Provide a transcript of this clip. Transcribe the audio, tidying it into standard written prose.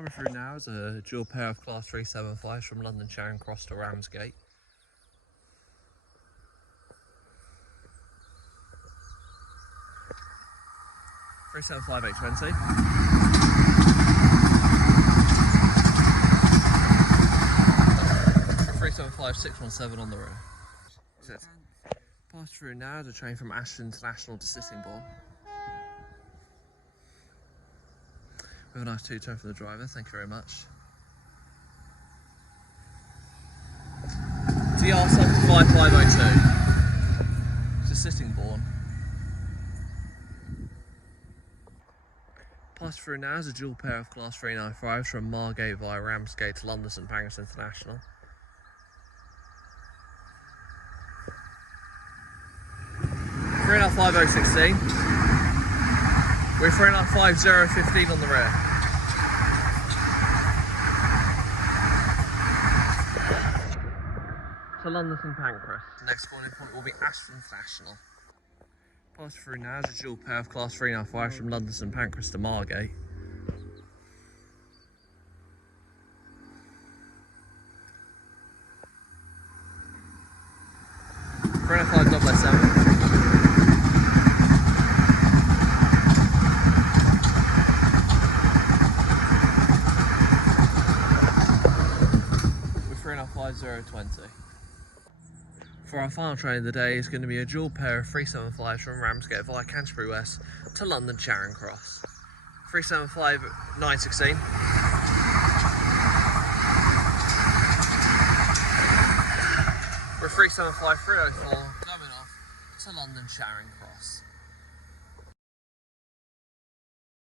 Coming through now is a dual pair of Class 375s from London Charing Cross to Ramsgate. (375 820). 375 617 on the road. Pass through now is a train from Ashton International to Sittingbourne. With a nice two-tone from the driver, thank you very much. DR 75502 to Sittingbourne. Pass through now is a dual pair of Class 395s from Margate via Ramsgate to London St Pancras International. (3.55016). We're 3.55015 on the rear. To London St Pancras. Next calling point will be Ashton International. Pass through now is a dual pair of Class 395 from London St Pancras to Margate. (3.577). With 3.55020. For our final train of the day is going to be a dual pair of 375s from Ramsgate via Canterbury West to London Charing Cross. 375 916. We're 375 304 going off to London Charing Cross.